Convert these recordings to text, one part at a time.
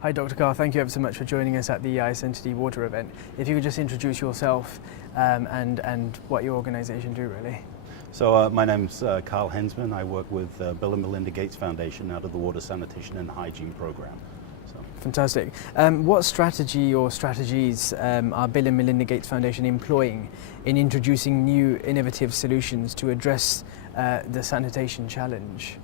Hi Dr. Carr, thank you ever so much for joining us at the Identity Water event. If you could just introduce yourself and what your organisation do really. So my name's Carl Hensman. I work with Bill and Melinda Gates Foundation out of the Water Sanitation and Hygiene Program. Fantastic. What strategy or strategies are Bill and Melinda Gates Foundation employing in introducing new innovative solutions to address the sanitation challenge?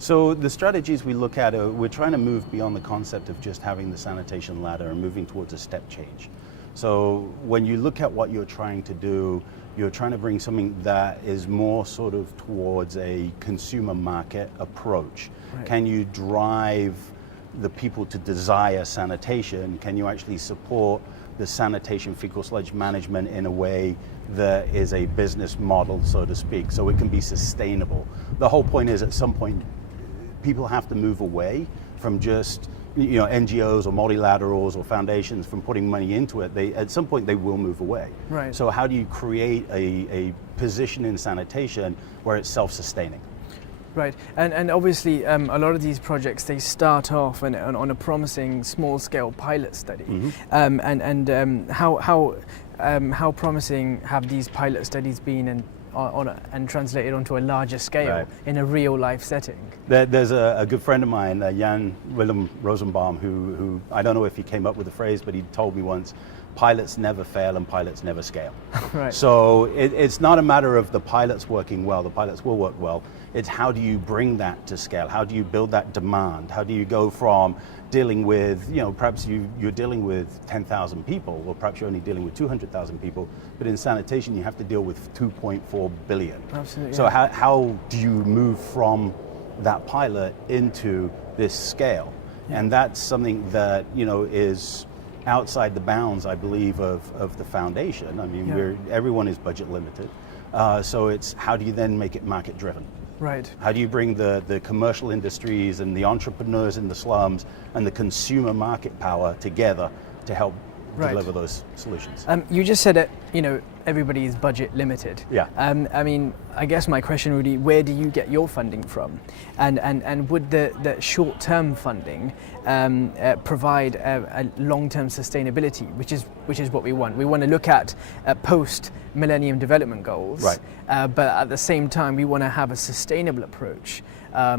So the strategies we look at, we're trying to move beyond the concept of just having the sanitation ladder and moving towards a step change. So when you look at what you're trying to do, you're trying to bring something that is more sort of towards a consumer market approach. Right. Can you drive the people to desire sanitation? Can you actually support the sanitation fecal sludge management in a way that is a business model, so to speak, so it can be sustainable? The whole point is at some point people have to move away from just NGOs or multilaterals or foundations from putting money into it. At some point they will move away. Right. So how do you create a position in sanitation where it's self-sustaining? Right, and obviously a lot of these projects, they start off on a promising small-scale pilot study. Mm-hmm. How promising have these pilot studies been and translated onto a larger scale in a real-life setting? There's a good friend of mine, Jan Willem Rosenbaum, who I don't know if he came up with the phrase, but he told me once, pilots never fail and pilots never scale. Right. So it's not a matter of the pilots working well, the pilots will work well. It's how do you bring that to scale? How do you build that demand? How do you go from dealing with, perhaps you're dealing with 10,000 people, or perhaps you're only dealing with 200,000 people, but in sanitation you have to deal with 2.4 billion. Absolutely. So how do you move from that pilot into this scale? Yeah. And that's something that, is outside the bounds, I believe, of the foundation. I mean, everyone is budget limited. So it's how do you then make it market driven? Right. How do you bring the commercial industries and the entrepreneurs in the slums and the consumer market power together to help deliver those solutions? You just said that, everybody is budget limited. Yeah. I guess my question would be, where do you get your funding from? And would the short-term funding provide a long-term sustainability, which is what we want? We want to look at post-Millennium Development Goals, right. But at the same time, we want to have a sustainable approach. How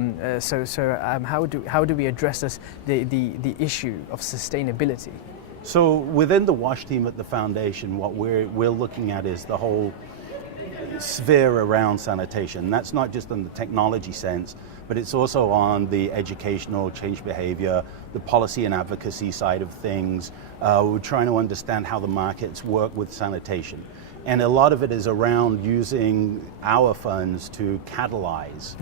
do we address the issue of sustainability? So within the WASH team at the foundation, what we're looking at is the whole sphere around sanitation. That's not just in the technology sense, but it's also on the educational change behavior, the policy and advocacy side of things. We're trying to understand how the markets work with sanitation. And a lot of it is around using our funds to catalyze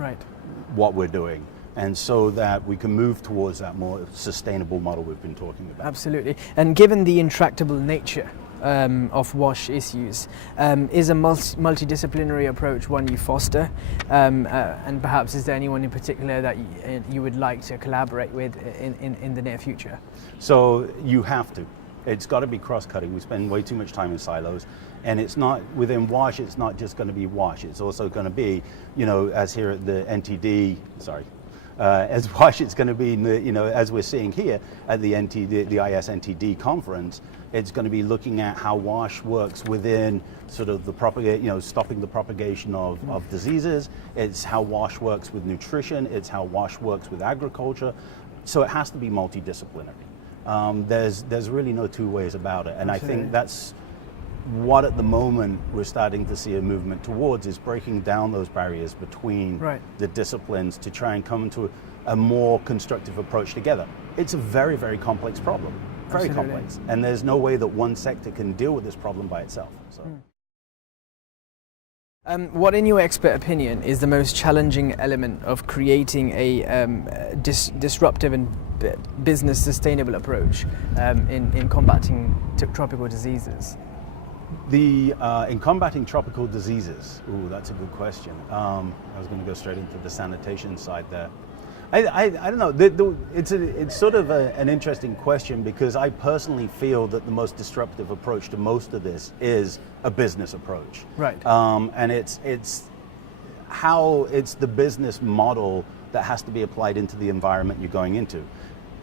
what we're doing, and so that we can move towards that more sustainable model we've been talking about. Absolutely. And given the intractable nature of WASH issues, is a multidisciplinary approach one you foster? And perhaps is there anyone in particular that you would like to collaborate with in the near future? So you have to. It's got to be cross-cutting. We spend way too much time in silos. And it's not, within WASH, it's not just going to be WASH. It's also going to be, as here at the NTD, as WASH, it's going to be, as we're seeing here at the ISNTD conference, it's going to be looking at how WASH works within sort of the stopping the propagation of diseases. It's how WASH works with nutrition. It's how WASH works with agriculture. So it has to be multidisciplinary. There's really no two ways about it. And absolutely. I think that's what at the moment we're starting to see a movement towards, is breaking down those barriers between the disciplines to try and come to a more constructive approach together. It's a very, very complex problem, very complex, and there's no way that one sector can deal with this problem by itself. So. What, in your expert opinion, is the most challenging element of creating a disruptive and business sustainable approach in combating tropical diseases? In combating tropical diseases, that's a good question. I was going to go straight into the sanitation side there. I don't know. It's sort of an interesting question, because I personally feel that the most disruptive approach to most of this is a business approach. Right. And it's the business model that has to be applied into the environment you're going into.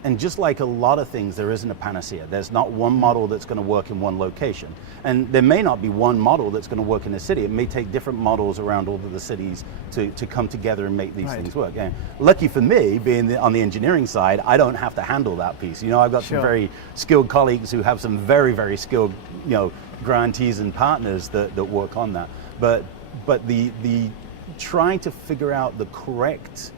And just like a lot of things, there isn't a panacea. There's not one model that's going to work in one location. And there may not be one model that's going to work in a city. It may take different models around all of the cities to come together and make these things work. And lucky for me, being on the engineering side, I don't have to handle that piece. You know, I've got some very skilled colleagues who have some very, very skilled, you know, grantees and partners that work on that. But the trying to figure out the correct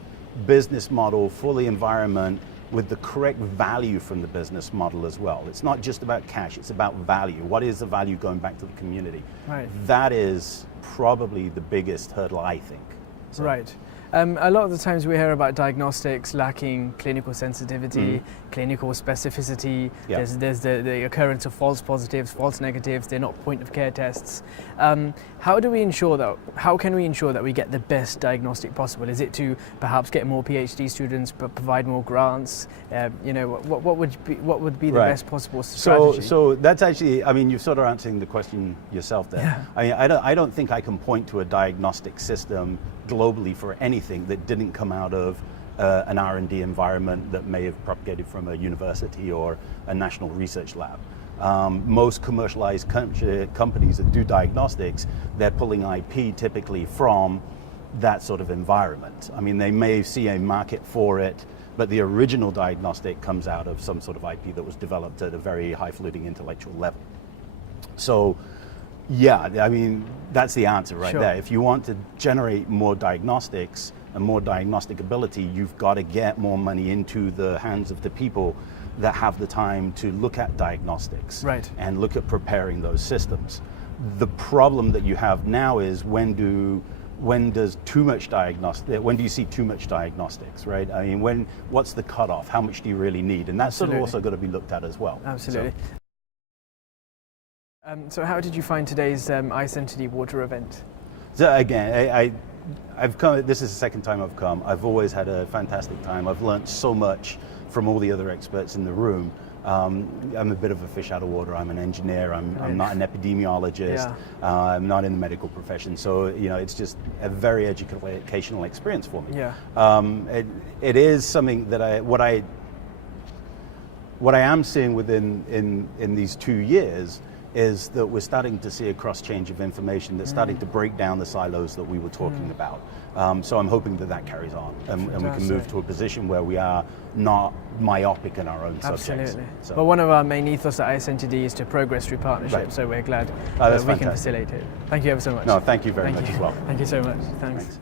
business model for the environment with the correct value from the business model as well. It's not just about cash, it's about value. What is the value going back to the community? Right. That is probably the biggest hurdle, I think. So. Right. A lot of the times we hear about diagnostics lacking clinical sensitivity, clinical specificity. Yeah. There's the occurrence of false positives, false negatives. They're not point of care tests. How can we ensure that we get the best diagnostic possible? Is it to perhaps get more PhD students, but provide more grants? You know, what would be the best possible strategy? So that's actually, I mean, you're sort of answering the question yourself there. Yeah. I mean, I don't think I can point to a diagnostic system globally for anything that didn't come out of an R&D environment that may have propagated from a university or a national research lab. Most commercialized companies that do diagnostics, they're pulling IP typically from that sort of environment. I mean, they may see a market for it, but the original diagnostic comes out of some sort of IP that was developed at a very highfalutin intellectual level. So, yeah, I mean, that's the answer right there. If you want to generate more diagnostics and more diagnostic ability, you've got to get more money into the hands of the people that have the time to look at diagnostics and look at preparing those systems. The problem that you have now is when do you see too much diagnostics, right? I mean, what's the cutoff? How much do you really need? And that's sort of also got to be looked at as well. Absolutely. So how did you find today's iCenterD water event? So again, I've come. This is the second time I've come. I've always had a fantastic time. I've learned so much from all the other experts in the room. I'm a bit of a fish out of water. I'm an engineer. I'm not an epidemiologist. I'm not in the medical profession. So you know, it's just a very educational experience for me. It is something that what I am seeing in these 2 years is that we're starting to see a cross change of information that's starting to break down the silos that we were talking about. So I'm hoping that carries on and we can move to a position where we are not myopic in our own subjects. Absolutely. So. Well, one of our main ethos at iCenterD is to progress through partnership, so we're glad that we can facilitate it. Thank you ever so much. No, thank you very much as well. Thank you so much. Thanks.